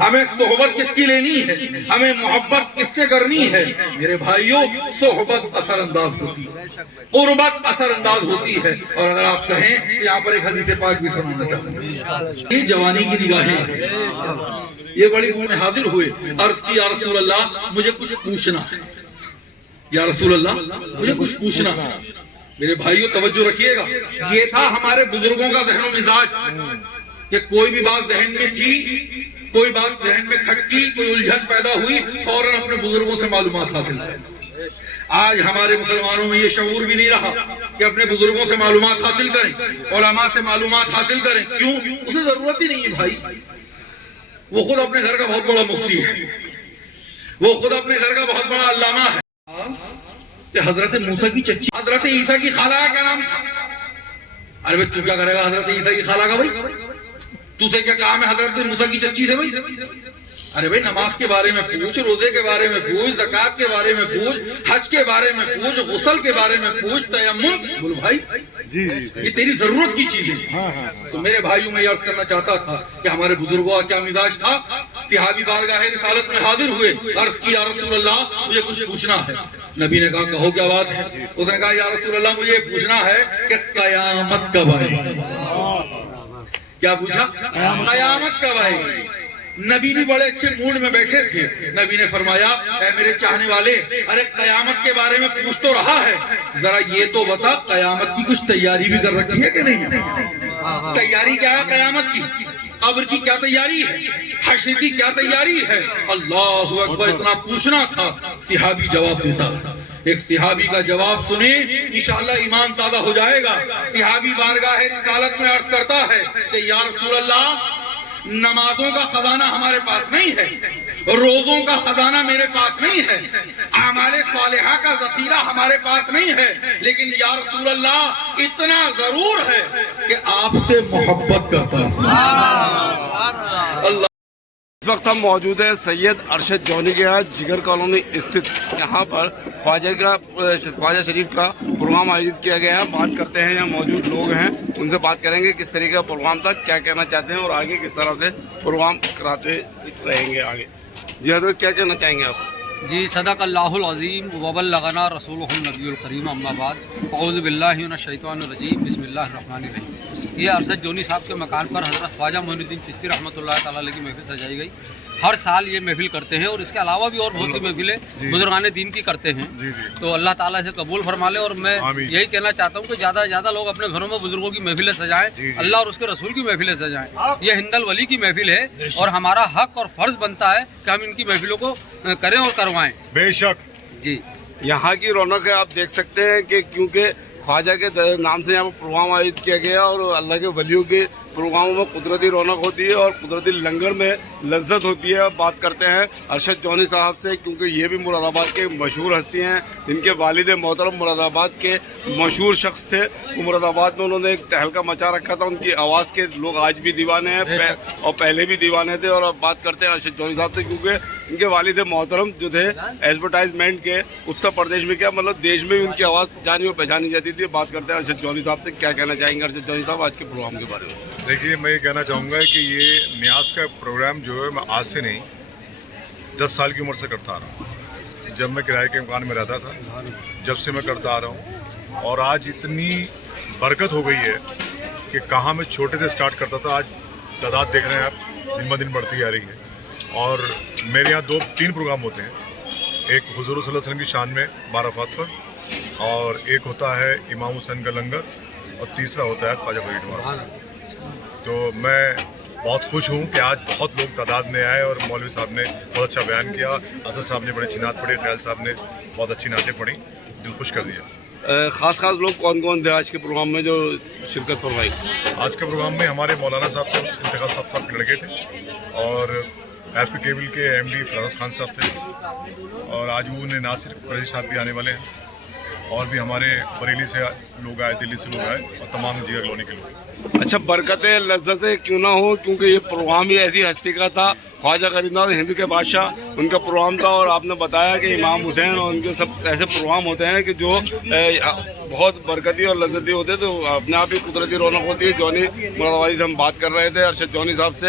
ہمیں صحبت کس کی لینی ہے, ہمیں محبت کس سے کرنی ہے. میرے بھائیوں, صحبت اثر انداز ہوتی ہے, قربت اثر انداز ہوتی ہے. اور اگر آپ کہیں کہ یہاں پر ایک حدیث پاک بھی سنانا چاہتا ہوں. یہ جوانی کی نگاہیں, یہ بڑی میں حاضر ہوئے, عرض کی یا رسول اللہ مجھے کچھ پوچھنا ہے, یا رسول اللہ مجھے کچھ پوچھنا ہے. میرے بھائیوں توجہ رکھیے گا, یہ تھا ہمارے بزرگوں کا ذہن و مزاج کہ کوئی بھی بات ذہن میں تھی, کوئی بات ذہن میں کھٹکی, کوئی الجھن پیدا ہوئی, فوراً اپنے بزرگوں سے معلومات حاصل کریں. آج ہمارے مسلمانوں میں یہ شعور بھی نہیں رہا کہ اپنے بزرگوں سے معلومات حاصل کریں, علماء سے معلومات حاصل کریں. کیوں؟ اسے ضرورت ہی نہیں ہے بھائی. وہ خود اپنے گھر کا بہت بڑا مفتی ہے, وہ خود اپنے گھر کا بہت بڑا علامہ ہے. کہ حضرت موسیٰ کی چچی حضرت عیسیٰ کی خالہ کا نام تھا. ارے بھائی تو کیا کرے گا حضرت عیسیٰ کی خالہ کا؟ بھائی تو سے کیا کام ہے حضرت موسیٰ کی چچی سے؟ بھائی ارے بھائی نماز کے بارے میں پوچھ, روزے کے بارے میں پوچھ, زکوٰۃ کے بارے میں پوچھ, حج کے بارے میں پوچھ, غسل کے بارے میں پوچھ, تیمم. بولو بھائی یہ تیری ضرورت کی چیزیں. تو میرے بھائیوں میں یہ عرض کرنا چاہتا تھا کہ ہمارے بزرگوں کا کیا مزاج تھا. صحابی بارگاہ رسالت میں حاضر ہوئے, عرض کی یا رسول اللہ مجھے کچھ پوچھنا ہے. نبی نے کہا کہو کیا بات ہے. اس نے کہا یا رسول اللہ مجھے پوچھنا ہے کہ قیامت کب آئے گی. کیا پوچھا؟ قیامت کب آئے گی. نبی بھی بڑے اچھے موڈ میں بیٹھے تھے. نبی نے فرمایا اے میرے چاہنے والے, ارے قیامت کے بارے میں پوچھ تو رہا ہے, ذرا یہ تو بتا قیامت کی کچھ تیاری بھی کر رکھی ہے کہ نہیں؟ تیاری کیا ہے قیامت کی؟ قبر کی کیا تیاری ہے؟ حشر کی کیا تیاری ہے؟ اللہ اکبر. اتنا پوچھنا تھا, صحابی جواب دیتا. ایک صحابی کا جواب سنیں انشاءاللہ ایمان تازہ ہو جائے گا. صحابی بارگاہ رسالت میں عرض کرتا ہے کہ یا رسول اللہ نمازوں کا خزانہ ہمارے پاس نہیں ہے, روزوں کا خزانہ میرے پاس نہیں ہے, اعمال صالحہ کا ذخیرہ ہمارے پاس نہیں ہے, لیکن یا رسول اللہ اتنا ضرور ہے کہ آپ سے محبت کرتا ہوں. اللہ. اس وقت ہم موجود ہیں سید ارشد جونی کے یہاں جگر کالونی استھت. یہاں پر خواجہ شریف کا پروگرام آیوجت کیا گیا ہے. بات کرتے ہیں, یہاں موجود لوگ ہیں ان سے بات کریں گے کس طریقے کا پروگرام تھا, کیا کہنا چاہتے ہیں اور آگے کس طرح سے پروگرام کراتے رہیں گے آگے. جی حضرت کیا کہنا چاہیں گے آپ؟ جی صدق اللہ العظیم وبلغنا رسولہ النبی الکریم. اما بعد اعوذ باللہ من الشیطان الرجیم بسم اللہ الرحمن الرحیم. یہ ارشد جونی صاحب کے مکان پر حضرت خواجہ معین الدین چشتی رحمۃ اللہ تعالیٰ علیہ کی محفل سجائی گئی. ہر سال یہ محفل کرتے ہیں اور اس کے علاوہ بھی اور بہت سی محفلیں بزرگان دین کی کرتے ہیں. تو اللہ تعالیٰ سے قبول فرما لے. اور میں یہی کہنا چاہتا ہوں کہ زیادہ سے زیادہ لوگ اپنے گھروں میں بزرگوں کی محفلیں سجائیں, اللہ اور اس کے رسول کی محفلیں سجائیں. یہ ہند الولی کی محفل ہے اور ہمارا حق اور فرض بنتا ہے کہ ہم ان کی محفلوں کو کریں اور کروائیں. بے شک. جی یہاں کی رونق ہے, آپ دیکھ سکتے ہیں کہ کیونکہ خواجہ کے نام سے یہاں پر پروگرام آیوجت کیا گیا اور اللہ کے ولیوں کے پروگراموں میں قدرتی رونق ہوتی ہے اور قدرتی لنگر میں لذت ہوتی ہے. بات کرتے ہیں ارشد جونی صاحب سے کیونکہ یہ بھی مراد آباد کے مشہور ہستی ہیں. ان کے والد محترم مراد آباد کے مشہور شخص تھے. وہ مراد آباد میں انہوں نے ایک تہلکہ مچا رکھا تھا. ان کی آواز کے لوگ آج بھی دیوانے ہیں اور پہلے بھی دیوانے تھے. اور اب بات کرتے ہیں ارشد جونی صاحب سے کیونکہ ان کے والد محترم جو تھے ایڈورٹائزمنٹ کے اتر پردیش میں کیا مطلب دیش میں بھی ان کی آواز جانی اور پہچانی جاتی تھی. بات کرتے ہیں ارشد جونی صاحب سے, کیا کہنا چاہیں گے ارشد جونی صاحب آج کے پروگرام کے بارے میں؟ دیکھیے میں یہ کہنا چاہوں گا کہ یہ نیاز کا پروگرام جو ہے میں آج سے نہیں 10 سال کی عمر سے کرتا آ رہا ہوں. جب میں کرائے کے مکان میں رہتا تھا جب سے میں کرتا آ رہا ہوں. اور آج اتنی برکت ہو گئی ہے کہ کہاں میں چھوٹے سے سٹارٹ کرتا تھا, آج تعداد دیکھ رہے ہیں آپ دن بہ دن بڑھتی آ رہی ہے. اور میرے یہاں 2-3 پروگرام ہوتے ہیں. ایک حضور صلی اللہ علیہ وسلم کی شان میں عرفات پر, اور ایک ہوتا ہے امام حسین کا لنگر, اور تیسرا ہوتا ہے خواجہ فرید نواز. تو میں بہت خوش ہوں کہ آج بہت لوگ تعداد میں آئے اور مولوی صاحب نے بہت اچھا بیان کیا, اسد صاحب نے بڑی اچھی نعت پڑھی, خیال صاحب نے بہت اچھی نعتیں پڑھی, دل خوش کر دیا. خاص لوگ کون کون تھے آج کے پروگرام میں جو شرکت فرمائی؟ آج کے پروگرام میں ہمارے مولانا صاحب تھے, انتخاب صاحب کے لڑکے تھے, اور ایف پی کیبل کے ایم ڈی فراز خان صاحب تھے, اور آج وہ ناصر قریشی صاحب بھی آنے والے ہیں, اور بھی ہمارے بریلی سے لوگ آئے, دلی سے لوگ آئے, اور تمام جگر کالونی کے لوگ. اچھا, برکتیں لذتیں کیوں نہ ہو, کیونکہ یہ پروگرام ہی ایسی ہستی کا تھا. خواجہ غریب نواز ہند کے بادشاہ ان کا پروگرام تھا, اور آپ نے بتایا کہ امام حسین اور ان کے سب ایسے پروگرام ہوتے ہیں کہ جو بہت برکتی اور لذتی ہوتے ہیں. تو اپنے آپ ہی قدرتی رونق ہوتی ہے. جونی مراد آبادی سے ہم بات کر رہے تھے ارشد جونی صاحب سے.